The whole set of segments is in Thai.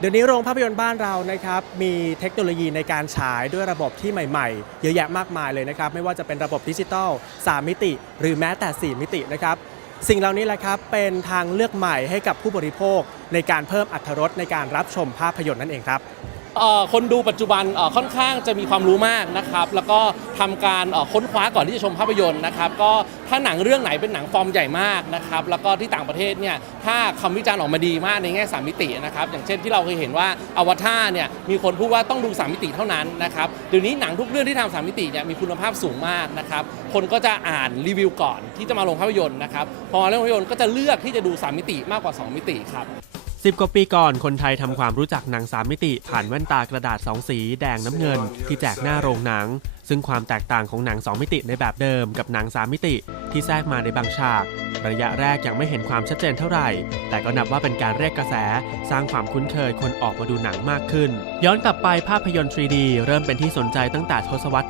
เดี๋ยวนี้โรงภาพยนตร์บ้านเรานะครับมีเทคโนโลยีในการฉายด้วยระบบที่ใหม่ ๆ เยอะแยะมากมายเลยนะครับ ไม่ว่าจะเป็นระบบดิจิตอล3 มิติ หรือแม้แต่ 4 มิตินะครับ สิ่งเหล่านี้แหละครับเป็นทางเลือกใหม่ให้กับผู้บริโภคในการเพิ่มอรรถรสในการรับชมภาพยนตร์นั่นเองครับ เอ่อคนดูปัจจุบันเอ่อค่อนข้างจะมีความรู้มากนะครับ แล้วก็ทำการเอ่อค้นคว้าก่อนที่จะชมภาพยนตร์นะครับ ก็ถ้าหนังเรื่องไหนเป็นหนังฟอร์มใหญ่มากนะครับ แล้วก็ที่ต่างประเทศเนี่ย ถ้าคำวิจารณ์ออกมาดีมากในแง่สามมิตินะครับ อย่างเช่นที่เราเคยเห็นว่าอวตารเนี่ยมีคนพูดว่าต้องดูสามมิติเท่านั้นนะครับ เดี๋ยวนี้หนังทุกเรื่องที่ทำสามมิติเนี่ยมีคุณภาพสูงมากนะครับ คนก็จะอ่านรีวิวก่อนที่จะมาลงภาพยนตร์นะครับ พอมาลงภาพยนตร์ก็จะเลือกที่จะดูสามมิติมากกว่าสองมิติครับ สิบกว่าปีก่อนคนไทยทำความรู้จักหนังสามมิติ ผ่านแว่นตากระดาษสองสีแดงน้ำเงิน ที่แจกหน้าโรงหนัง ซึ่งความแตกต่างของหนังสองมิติในแบบเดิมกับหนังสามมิติ ที่แทรกมาในบางฉาก ระยะแรกยังไม่เห็นความชัดเจนเท่าไหร่ แต่ก็นับว่าเป็นการเรียกกระแส สร้างความคุ้นเคยคนออกมาดูหนังมากขึ้น ย้อนกลับไปภาพยนตร์ 3D เริ่มเป็นที่สนใจตั้งแต่ทศวรรษ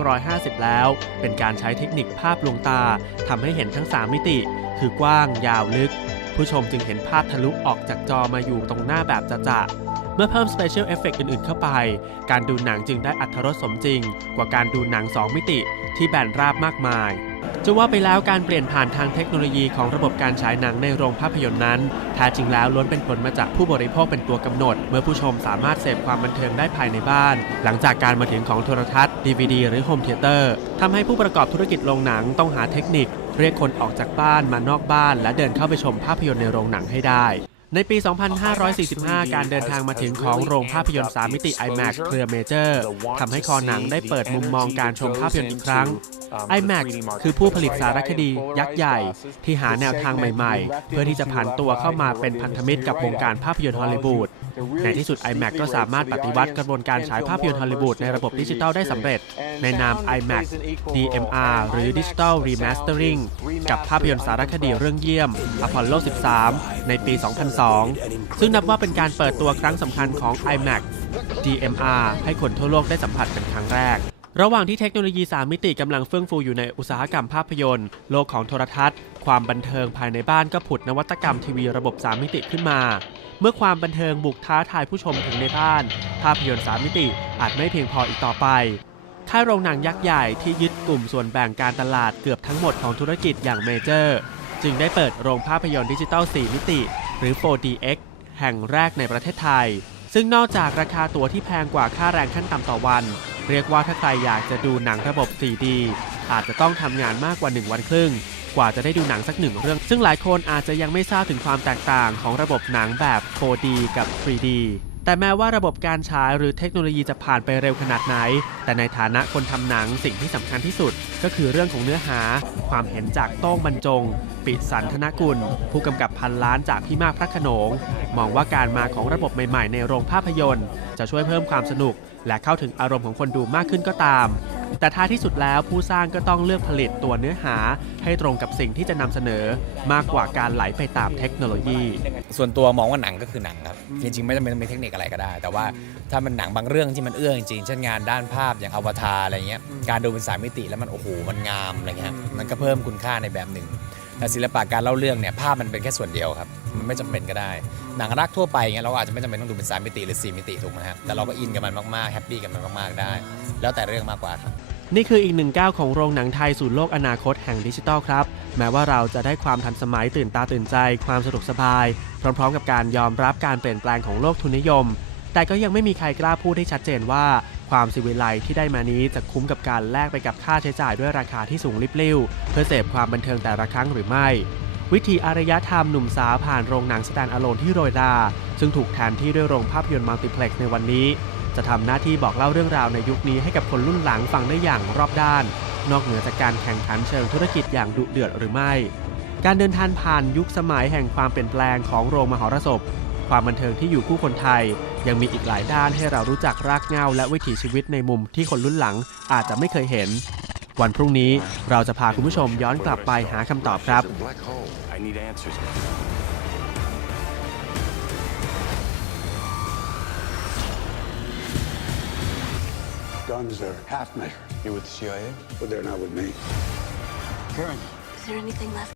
1950 แล้ว เป็นการใช้เทคนิคภาพลวงตาทำให้เห็นทั้ง 3 มิติ คือกว้าง ยาวลึก ผู้ชมจึงเห็นภาพทะลุออกจากจอมาอยู่ตรงหน้าแบบจะๆเมื่อเพิ่ม Special Effect อื่นๆ เข้าไป การดูหนังจึงได้อัตรสสมจริง กว่าการดูหนัง 2 มิติที่แบนราบมากมาย จะว่าไปแล้วการเปลี่ยนผ่านทางเทคโนโลยีของระบบการฉายหนังในโรงภาพยนตร์นั้นแท้จริงแล้วล้วนเป็นผลมาจากผู้บริโภคเป็นตัวกำหนด เมื่อผู้ชมสามารถเสพความบันเทิงได้ภายในบ้าน หลังจากการมาถึงของโทรทัศน์ DVD หรือโฮมเทเตอร์ทำให้ผู้ประกอบธุรกิจโรงหนังต้องหาเทคนิค เรียกคนออกจากบ้านมานอกบ้าน และเดินเข้าไปชมภาพยนตร์ในโรงหนังให้ได้ ในปี 2545 การเดินทางมาถึงของโรงภาพยนตร์ 3 มิติ IMAX เครือเมเจอร์ทำให้คอหนังได้เปิดมุมมองการชมภาพยนตร์อีกครั้ง IMAX คือผู้ผลิตสารคดียักษ์ใหญ่ ที่หาแนวทางใหม่ๆ เพื่อที่จะผันตัวเข้ามาเป็นพันธมิตรกับวงการภาพยนตร์ฮอลลีวูดในที่สุด IMAX ก็สามารถปฏิวัติกระบวนการฉายภาพยนตร์ฮอลลีวูดในระบบดิจิทัลได้สำเร็จ ในนาม IMAX DMR หรือ Digital Remastering กับภาพยนตร์สารคดีเรื่องเยี่ยม Apollo 13 ในปี 2002 ซึ่งนับว่าเป็นการเปิดตัวครั้งสำคัญของ IMAX DMR ให้คนทั่วโลกได้สัมผัสเป็นครั้งแรก ระหว่างที่เทคโนโลยี 3 มิติกำลังเฟื่องฟูอยู่ในอุตสาหกรรมภาพยนตร์ โลกของโทรทัศน์ ความบันเทิงภายในบ้านก็ผุดนวัตกรรมทีวีระบบ 3 มิติขึ้นมา เมื่อความบันเทิงบุกท้าทายผู้ชมถึงในบ้าน ภาพยนตร์ 3 มิติอาจไม่เพียงพออีกต่อไป ค่ายโรงหนังยักษ์ใหญ่ที่ยึดกลุ่มส่วนแบ่งการตลาดเกือบทั้งหมดของธุรกิจอย่างเมเจอร์ จึงได้เปิดโรงภาพยนตร์ดิจิตอล 4 มิติ หรือ 4DX แห่งแรกในประเทศไทย ซึ่งนอกจากราคาตั๋วที่แพงกว่าค่าแรงขั้นต่ำต่อวัน เรียกว่าถ้าใครอยากจะดูหนังระบบ 4D อาจจะต้องทำงานมากกว่า 1 วันครึ่ง กว่าจะได้ดูหนังสักหนึ่งเรื่อง ซึ่งหลายคนอาจจะยังไม่ทราบถึงความแตกต่างของระบบหนังแบบ 4D กับ 3D แต่แม้ว่าระบบการฉายหรือเทคโนโลยีจะผ่านไปเร็วขนาดไหน แต่ในฐานะคนทำหนังสิ่งที่สำคัญที่สุด ก็คือเรื่องของเนื้อหา ความเห็นจากโต้งบรรจง ปิดสันธนกุล ผู้กำกับพันล้านจากพี่มากพระโขนง มองว่าการมาของระบบใหม่ๆ ในโรงภาพยนตร์ จะช่วยเพิ่มความสนุก และเข้าถึงอารมณ์ของคนดูมากขึ้นก็ตาม แต่ท้ายที่สุดแล้วผู้สร้างก็ต้องเลือกผลิตตัวเนื้อหา ให้ตรงกับสิ่งที่จะนำเสนอมากกว่าการไหลไปตามเทคโนโลยี ส่วนตัวมองว่าหนังก็คือหนังครับ จริงๆ ไม่จำเป็นต้องมีเทคนิคอะไรก็ได้ แต่ว่าถ้ามันหนังบางเรื่องที่มันเอื้อจริงๆเช่นงานด้านภาพอย่างอวตารอะไรเงี้ยการดูเป็นสามมิติแล้วมันโอ้โหมันงามอะไรเงี้ยมันก็เพิ่มคุณค่าในแบบหนึ่ง แต่ศิลปะการเล่าเรื่องเนี่ยภาพมันเป็นแค่ส่วนเดียวครับ มันไม่จำเป็นก็ได้ หนังรักทั่วไปเงี้ยเราก็อาจจะไม่จำเป็นต้องดูเป็นสามมิติหรือสี่มิติถูกไหมครับแต่เราก็อินกับมันมากๆแฮปปี้กับมันมากๆได้ แล้วแต่เรื่องมากกว่าครับ นี่คืออีกหนึ่งก้าวของโรงหนังไทยสู่โลกอนาคตแห่งดิจิทัลครับ แม้ว่าเราจะได้ความทันสมัยตื่นตาตื่นใจ ความสะดวกสบาย พร้อมๆ กับการยอมรับการเปลี่ยนแปลงของโลกทุนนิยม แต่ก็ยังไม่มีใครกล้าพูดให้ชัดเจนว่า ความสิวิไลที่ได้มานี้จะคุ้มกับการแลกไปกับค่าใช้จ่ายด้วยราคาที่สูงลิบลิ่วเพื่อเสพความบันเทิงแต่ละครั้งหรือไม่ วิธีอารยธรรมหนุ่มสาวผ่านโรงหนังสแตนอะโลนที่โรยดาซึ่งถูกแทนที่ด้วยโรงภาพยนตร์มัลติเพล็กซ์ในวันนี้ จะทำหน้าที่บอกเล่าเรื่องราวในยุคนี้ให้กับคนรุ่นหลังฟังได้อย่างรอบด้าน นอกเหนือจากการแข่งขันเชิงธุรกิจอย่างดุเดือดหรือไม่การเดินทางผ่านยุคสมัยแห่งความเปลี่ยนแปลงของโรงมหรสพ ความบันเทิงที่อยู่คู่คนไทย ยังมีอีกหลายด้านให้เรารู้จักรากเหง้าและวิถีชีวิตในมุมที่คนรุ่นหลังอาจจะไม่เคยเห็น วันพรุ่งนี้เราจะพาคุณผู้ชมย้อนกลับไปหาคำตอบครับ It's a black hole. I need answers. Guns are half measures. You're with the CIA? But they're not with me. Karen. Is there anything left?